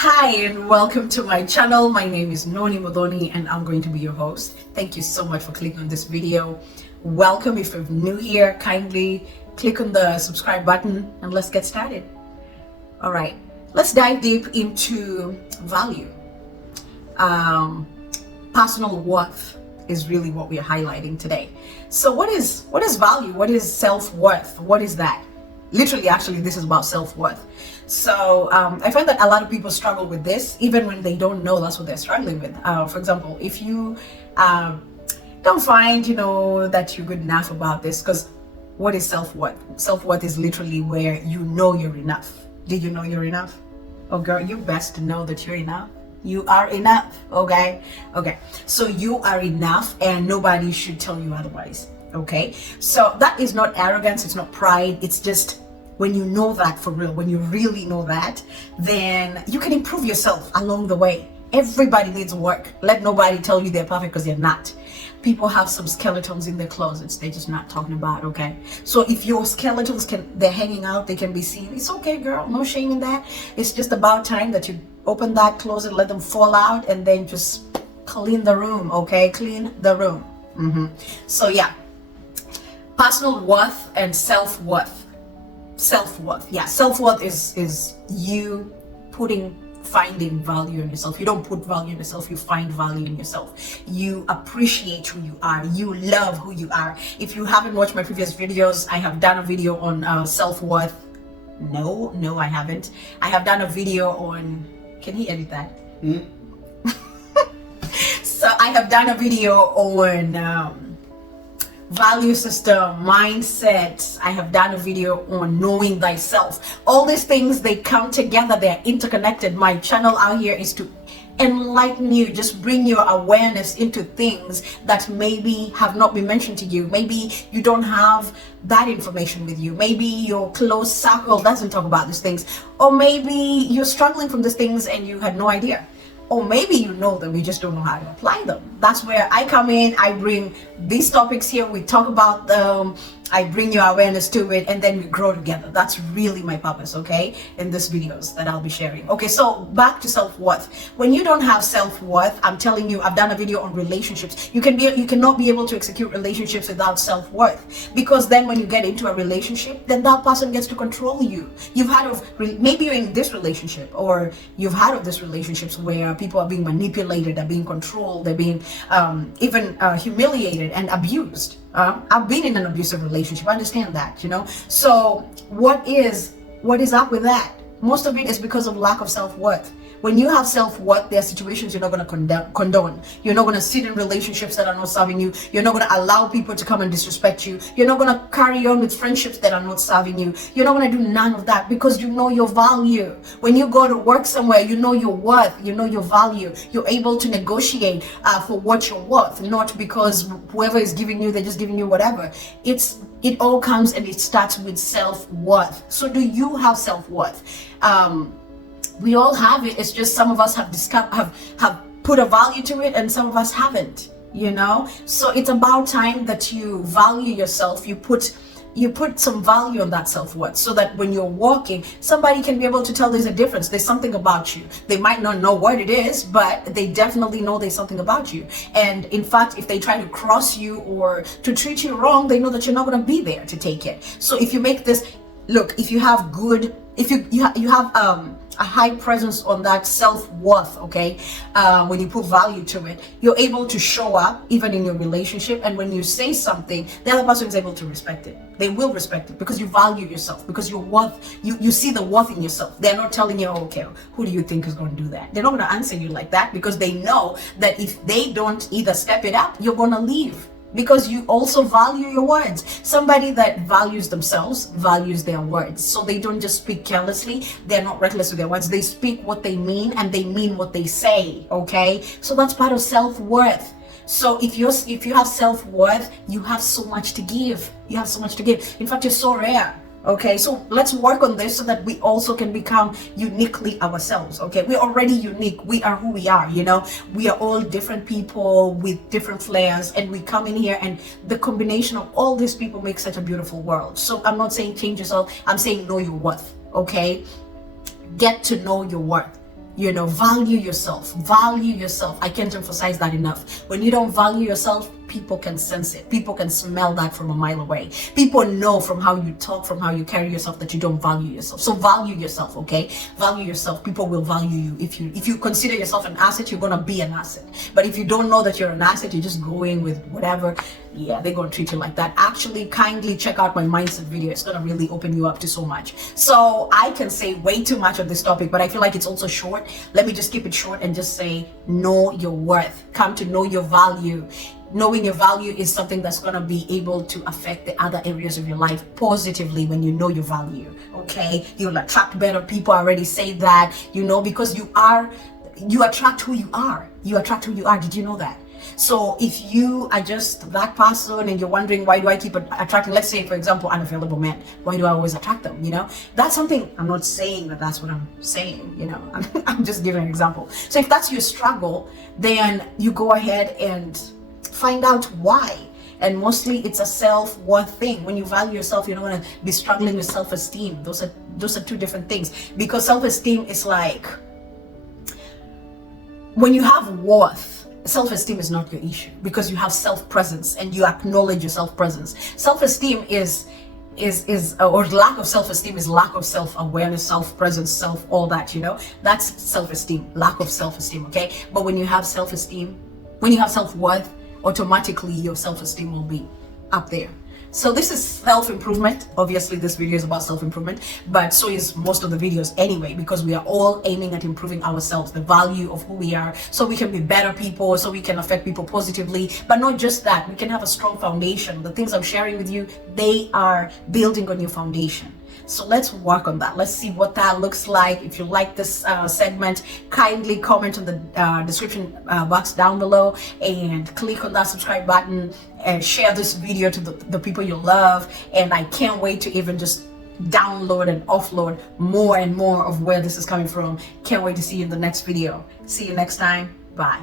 Hi and welcome to my channel. My name is Noni Modoni and I'm going to be your host. Thank you so much for clicking on this video. Welcome. If you're new here, kindly click on the subscribe button and let's get started. All right, let's dive deep into value. Personal worth is really what we are highlighting today. So what is value? What is self-worth? What is that? Literally, actually, this is about self-worth. So I find that a lot of people struggle with this, even when they don't know that's what they're struggling with. For example, if you don't find, that you're good enough about this, because what is self-worth? Self-worth is literally where you know you're enough. Did you know you're enough? Oh, girl, you best to know that you're enough. You are enough, okay? Okay, so you are enough and nobody should tell you otherwise. Okay, so that is not arrogance, it's not pride, it's just when you know that for real, when you really know that, then you can improve yourself along the way. Everybody needs work. Let nobody tell you they're perfect, because they're not. People have some skeletons in their closets they're just not talking about, okay? So if your skeletons they're hanging out, they can be seen, it's okay, girl, no shame in that. It's just about time that you open that closet, let them fall out, and then just clean the room, okay? Clean the room. So yeah, personal worth and self-worth. Self-worth, yeah, self-worth is you finding value in yourself. You don't put value in yourself, you find value in yourself. You appreciate who you are, you love who you are. If you haven't watched my previous videos, I have done a video on self-worth. No, I haven't. I have done a video on, can he edit that? So I have done a video on value system, mindset. I have done a video on knowing thyself. All these things, they come together, they're interconnected. My channel out here is to enlighten you, just bring your awareness into things that maybe have not been mentioned to you. Maybe you don't have that information with you. Maybe your close circle doesn't talk about these things, or maybe you're struggling from these things and you had no idea. Or maybe you know them, you just don't know how to apply them. That's where I come in. I bring these topics here, we talk about them, I bring your awareness to it, and then we grow together. That's really my purpose, okay, in these videos that I'll be sharing. Okay, so back to self-worth. When you don't have self-worth, I'm telling you, I've done a video on relationships. You cannot be able to execute relationships without self-worth, because then when you get into a relationship, then that person gets to control you. You've had maybe you're in this relationship, or you've had of these relationships where people are being manipulated, they're being controlled, they're being even humiliated and abused. I've been in an abusive relationship, I understand that, So what is up with that? Most of it is because of lack of self-worth. When you have self-worth, there are situations you're not going to condone. You're not going to sit in relationships that are not serving you. You're not going to allow people to come and disrespect you. You're not going to carry on with friendships that are not serving you. You're not going to do none of that, because you know your value. When you go to work somewhere, you know your worth, you know your value. You're able to negotiate for what you're worth, not because whoever is giving you, they're just giving you whatever. It all comes and it starts with self-worth. So do you have self-worth? We all have it. It's just some of us have put a value to it, and some of us haven't. So it's about time that you value yourself. You put some value on that self-worth, so that when you're walking, somebody can be able to tell there's a difference. There's something about you. They might not know what it is, but they definitely know there's something about you. And in fact, if they try to cross you or to treat you wrong, they know that you're not going to be there to take it. So if you make this, look, if you have you have a high presence on that self-worth, okay, when you put value to it, you're able to show up even in your relationship, and when you say something, the other person is able to respect it. They will respect it because you value yourself, because your worth, you see the worth in yourself. They're not telling you, oh, okay, who do you think is going to do that? They're not going to answer you like that, because they know that if they don't either step it up, you're going to leave. Because you also value your words. Somebody that values themselves values their words. So they don't just speak carelessly. They're not reckless with their words. They speak what they mean, and they mean what they say, okay? So that's part of self-worth. So if you have self-worth, you have so much to give. You have so much to give. In fact, you're so rare. Okay, so let's work on this so that we also can become uniquely ourselves. Okay, we're already unique. We are who we are, we are all different people with different flares, and we come in here, and the combination of all these people makes such a beautiful world. So I'm not saying change yourself, I'm saying know your worth. Okay, get to know your worth. value yourself. Value yourself. I can't emphasize that enough. When you don't value yourself, people can sense it. People can smell that from a mile away. People know from how you talk, from how you carry yourself, that you don't value yourself. So value yourself, okay? Value yourself. People will value you. If you consider yourself an asset, you're gonna be an asset. But if you don't know that you're an asset, you're just going with whatever, yeah, they're gonna treat you like that. Actually, kindly check out my mindset video. It's gonna really open you up to so much. So I can say way too much of this topic, but I feel like it's also short. Let me just keep it short and just say, know your worth. Come to know your value. Knowing your value is something that's going to be able to affect the other areas of your life positively. When you know your value, okay, you'll attract better people. I already say that, because you attract who you are. You attract who you are. Did you know that? So if you are just that person and you're wondering, why do I keep attracting, let's say, for example, unavailable men, why do I always attract them? That's something. I'm not saying that that's what I'm saying, I'm just giving an example. So if that's your struggle, then you go ahead and find out why. And mostly it's a self-worth thing. When you value yourself, you don't want to be struggling with self-esteem. Those are two different things, because self-esteem is like, when you have worth, self-esteem is not your issue, because you have self-presence and you acknowledge your self-presence. Self-esteem or lack of self-esteem is lack of self-awareness, self-presence, all that, that's self-esteem, lack of self-esteem, okay? But when you have self-esteem, when you have self-worth, automatically your self-esteem will be up there. So this is self-improvement. Obviously this video is about self-improvement, but so is most of the videos anyway, because we are all aiming at improving ourselves, the value of who we are, so we can be better people, so we can affect people positively. But not just that, we can have a strong foundation. The things I'm sharing with you, they are building on your foundation. So let's work on that. Let's see what that looks like. If you like this segment, kindly comment on the description box down below and click on that subscribe button and share this video to the people you love. And I can't wait to even just download and offload more and more of where this is coming from. Can't wait to see you in the next video. See you next time. Bye.